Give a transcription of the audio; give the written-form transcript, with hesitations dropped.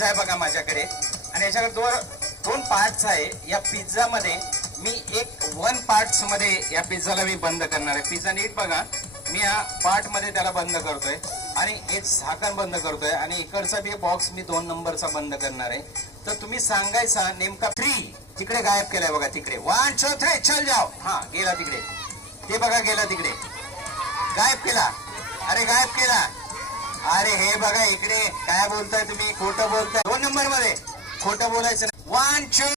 Pizza आहे बघा माझ्याकडे आणि याच्याकडे दोन पार्ट्स आहे. या पिझ्झा मध्ये मी एक 1 पार्ट्स मध्ये या पिझ्झाला मी बंद करणार आहे. पिझ्झा नीट बघा, मी या पार्ट मध्ये त्याला बंद करतोय आणि एक झाकण बंद करतोय आणि इकडचा बी बॉक्स मी 2 नंबरचा बंद करणार आहे. तर तुम्ही सांगायचा नेमका 3 तिकडे गायब केलाय बघा, तिकडे 1 2 3 चल जाओ. हा गेला तिकडे, ते बघा गेला तिकडे, गायब केला. अरे गायब केला. अरे हे बघा इकडे काय बोलताय तुम्ही, खोटं बोलताय. 2 नंबर मध्ये खोटं बोलायचं. 1 2